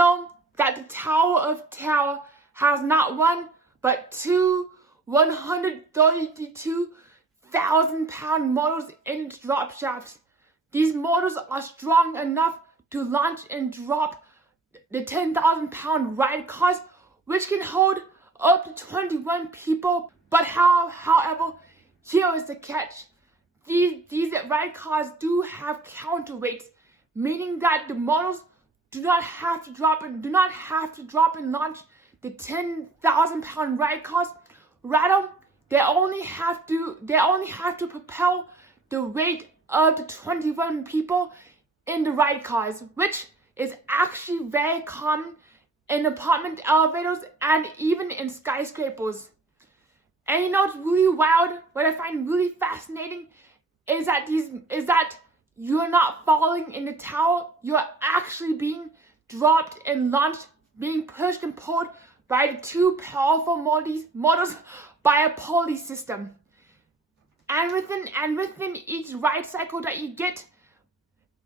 know that the Tower of Terror has not one, but two 132,000-pound motors in its drop shafts. These motors are strong enough to launch and drop the 10,000-pound ride cars, which can hold up to 21 people. But however, here is the catch. These ride cars do have counterweights, meaning that the motors do not have to drop and launch the 10,000-pound ride cars. Rather, they only have to propel the weight of the 21 people in the ride cars, which is actually very common in apartment elevators and even in skyscrapers. And you know what's really wild, what I find really fascinating, is that you're not falling in the tower, you're actually being dropped and launched, being pushed and pulled by the two powerful motors by a pulley system. And within each ride cycle that you get,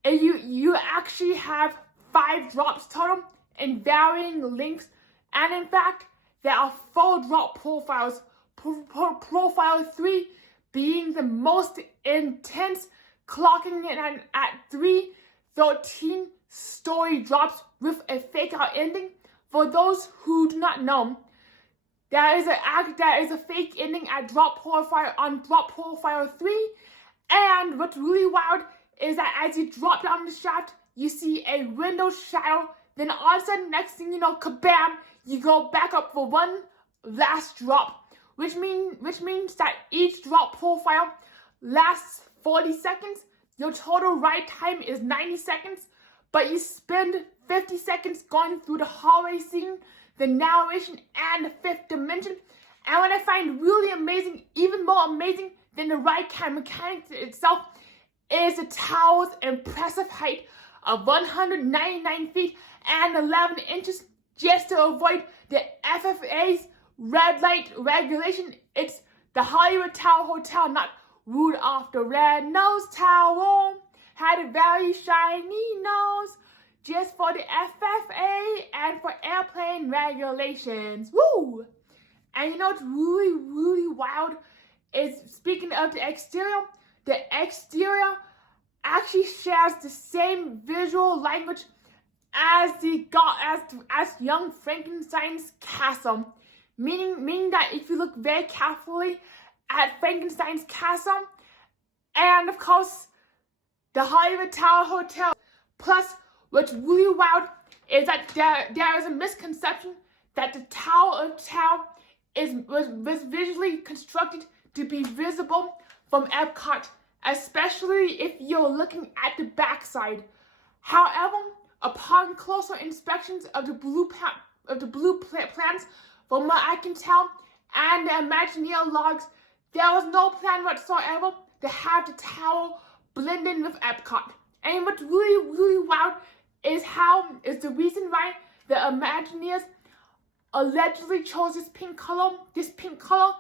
you actually have 5 drops total in varying lengths. And in fact, there are 4 drop profiles. Profile 3 being the most intense, clocking in at 13-story drops with a fake-out ending. For those who do not know, there is a fake ending at drop profile 3. And what's really wild is that as you drop down the shaft, you see a window shadow. Then all of a sudden, next thing you know, kabam! You go back up for one last drop. Which means that each drop profile lasts 40 seconds. Your total ride time is 90 seconds, but you spend 50 seconds going through the hallway scene, the narration, and the 5th dimension. And what I find really amazing, even more amazing than the ride car mechanics itself, is the tower's impressive height of 199 feet and 11 inches. Just to avoid the FFA's red light regulation, it's the Hollywood Tower Hotel, not Rudolph the Red-Nosed Tower. Had a very shiny nose, just for the FFA and for airplane regulations. Woo! And you know what's really, really wild is, speaking of the exterior actually shares the same visual language as young Frankenstein's castle. Meaning that if you look very carefully at Frankenstein's castle, and of course the Hollywood Tower Hotel. Plus, what's really wild is that there is a misconception that the Tower of Terror was visually constructed to be visible from Epcot, especially if you're looking at the backside. However, upon closer inspections of the blue plans, from what I can tell, and the Imagineer logs, there was no plan whatsoever to have the tower blend in with Epcot. And what's really, really wild is the reason why the Imagineers allegedly chose this pink color. This pink color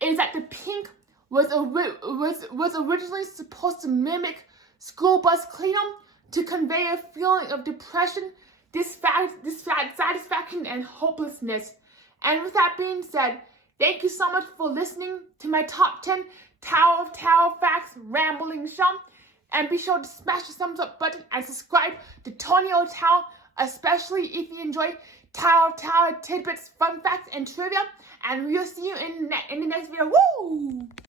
is that the pink was originally supposed to mimic school bus cleanup to convey a feeling of depression, dissatisfaction, and hopelessness. And with that being said, thank you so much for listening to my top 10 Tower of Terror Facts rambling show. And be sure to smash the thumbs up button and subscribe to Tony Tower, especially if you enjoy Tower of Terror tidbits, fun facts, and trivia. And we'll see you in the next video. Woo!